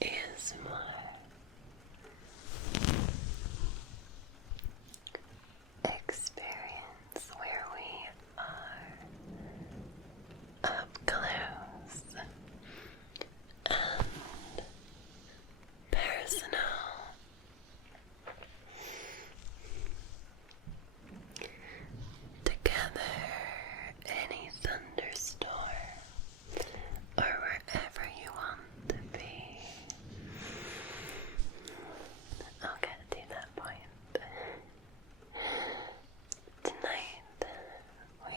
ASMR experience where we are up close and personal. Together, any thunderstorm or wherever you want to be. I'll get to that point. Tonight, we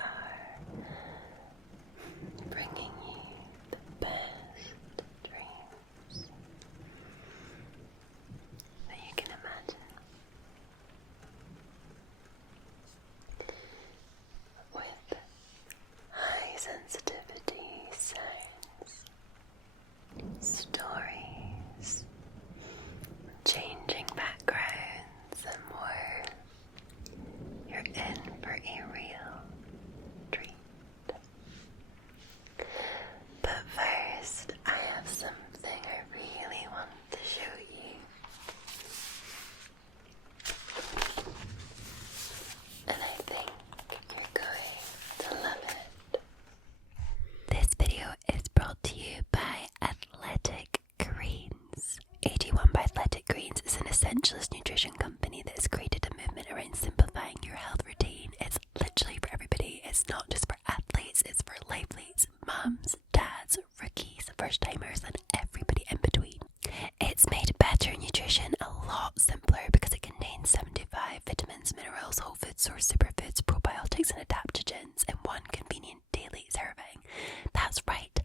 are bringing you the best dreams that you can imagine. With high sensitivity sounds, stories, changing backgrounds, and more. You're in for a real treat. But first, I have something I really want to show you. And I think you're going to love it. This video is brought to you by Athletic Greens. AG1 by Athletic Greens is an essentialist nutrition company that has created a movement around simplifying your health routine. It's literally for everybody. It's not just for athletes, it's for livelies, mums, dads, rookies, first timers, and everybody in between. It's made better nutrition a lot simpler because it contains 75 vitamins, minerals, whole food source superfoods, probiotics, and adaptogens in one convenient daily serving. That's right.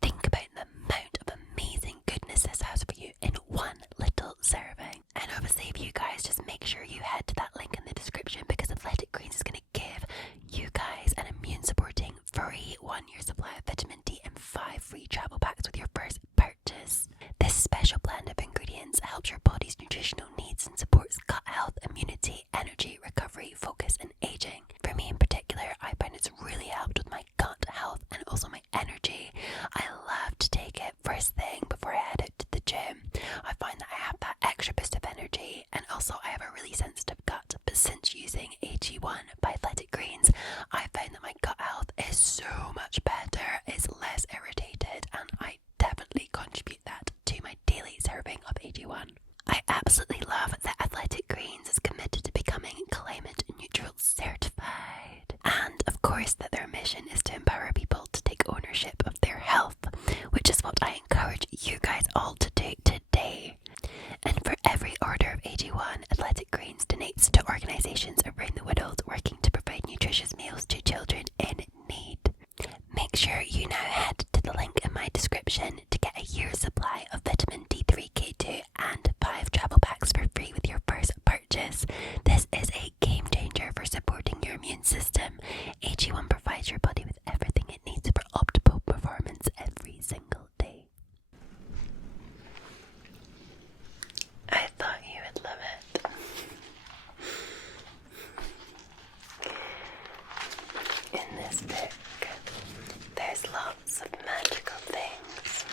Think about the amount of amazing goodness this has for you in one little serving. And obviously, if you guys just make sure you head to that link in the description, because Athletic Greens is going to give you guys an immune supporting free 1-year supply of vitamin D and 5 free travel packs with your first purchase. This special blend of ingredients helps your body's nutritional needs and supports gut health, immunity, energy, recovery, focus, and aging. For me in particular, I find it's really helped with my gut health and also my energy. I love to take it first thing before I head out to the gym. I find that I have that extra boost of energy, and also I have a really sensitive gut, but since using AG1 by Athletic Greens, I found that my gut health is so much better, it's less irritated, and I definitely contribute that to my daily serving of AG1. I absolutely love that Athletic Greens is committed to becoming climate neutral certified, and of course that their mission is to empower people to take ownership of their health, which is what I encourage you guys all to do today. And for every order of AG1, Athletic Greens donates to organisations around the world working to provide nutritious meals to children in need. Make sure you now head to the link in my description to get a year's supply of vitamin D3, K2 and 5 travel packs for free with your first purchase. This is a game changer for supporting your immune system. AG1 provides your body with everything it needs for optimal performance every single day. I thought you would love it. In this book, there's lots of magical things.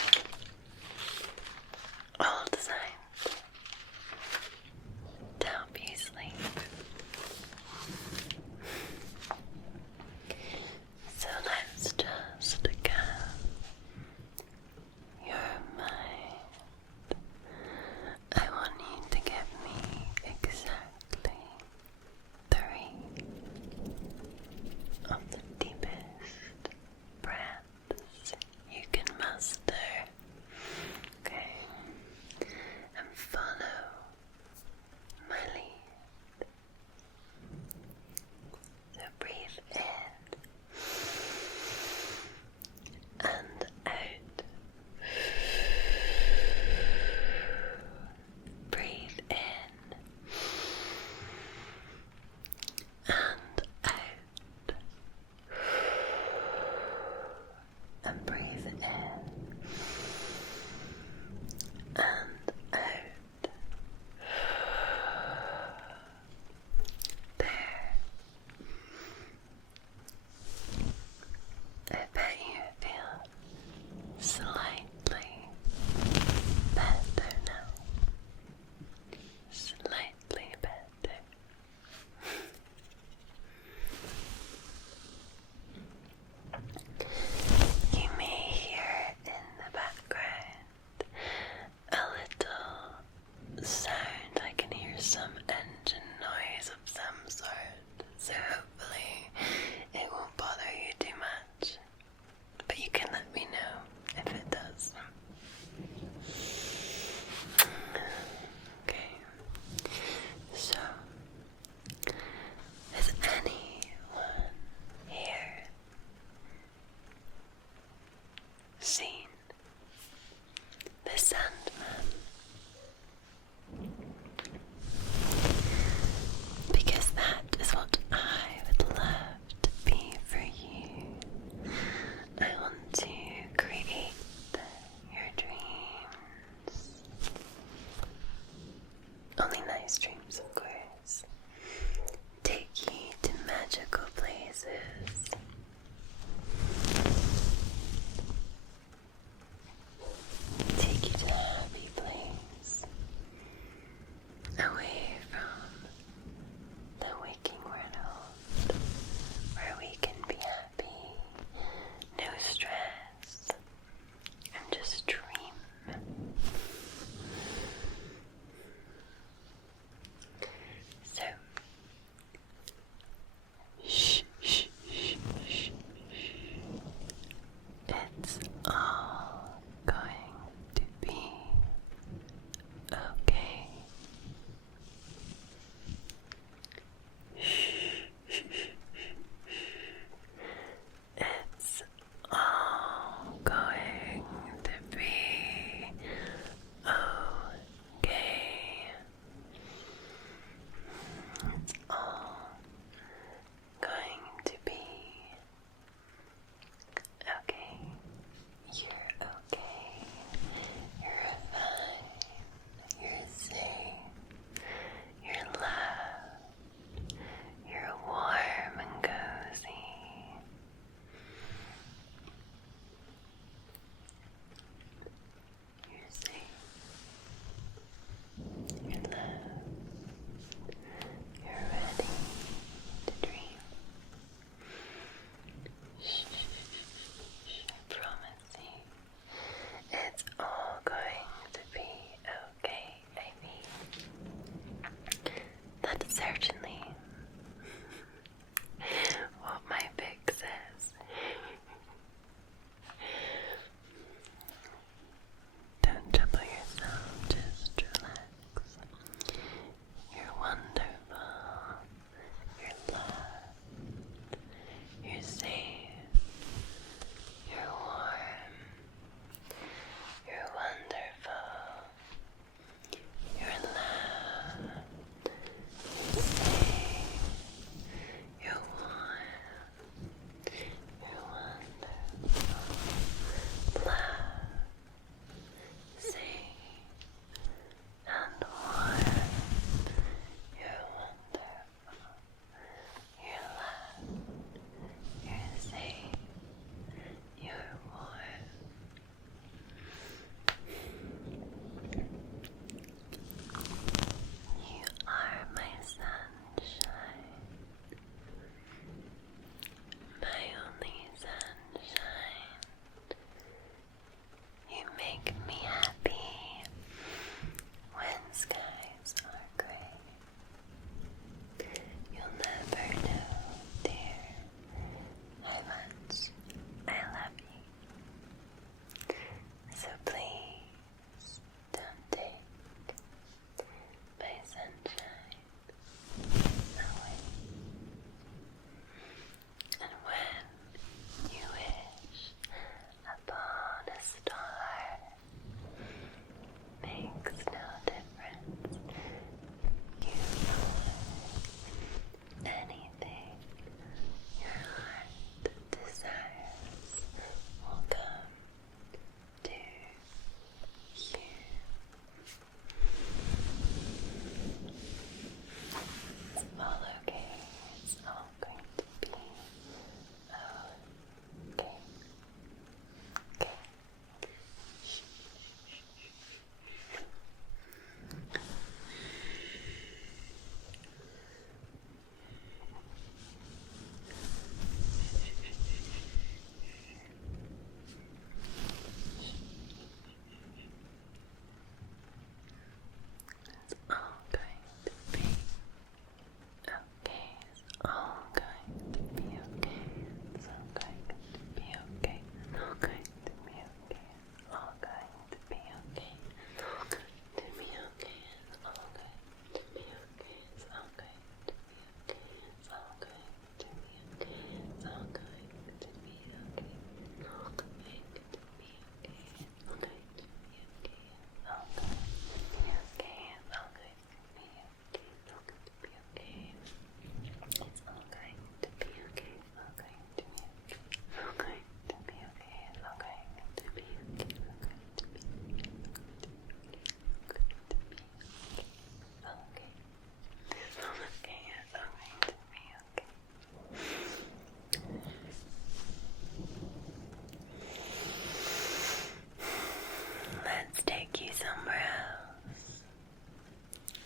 somewhere else.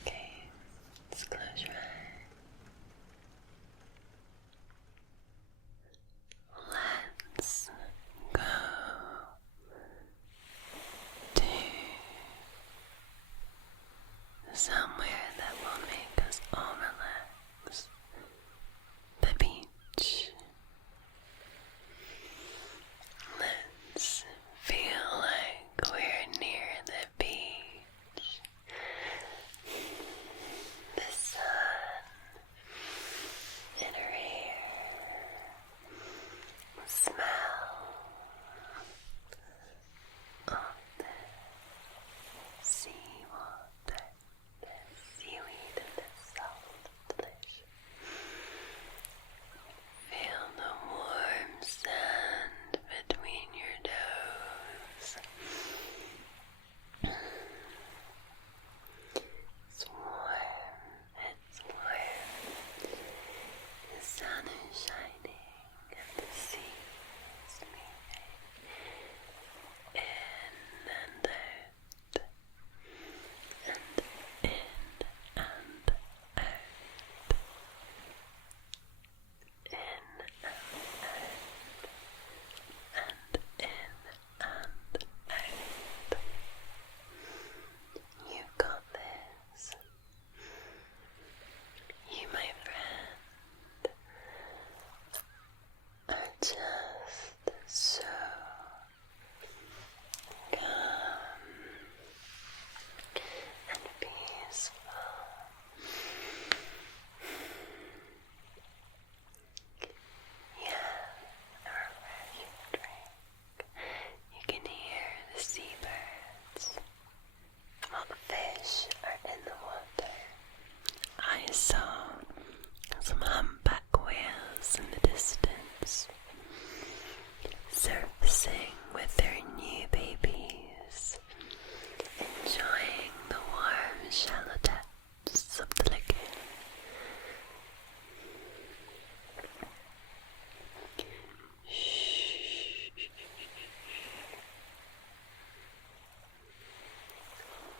Okay, let's close your eyes. Let's go to somewhere that will make us all relax. The beach. Let's feel like we're near the beach. The sun in our hair. Smell of the seawater, the seaweed and the salt delicious. Feel the warm sand between your toes. It's warm, it's warm. The sun is shining and the sea is moving in and out, and in and out, in and out, and in and out. You've got this. You, my friend, are just so calm and peaceful. You have a refreshing drink. You can hear the seabirds. What fish are in the water? I saw some humpback whales in the distance, surfacing with their new babies, enjoying the warm shallow depths of the lagoon.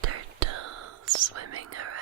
Turtles swimming around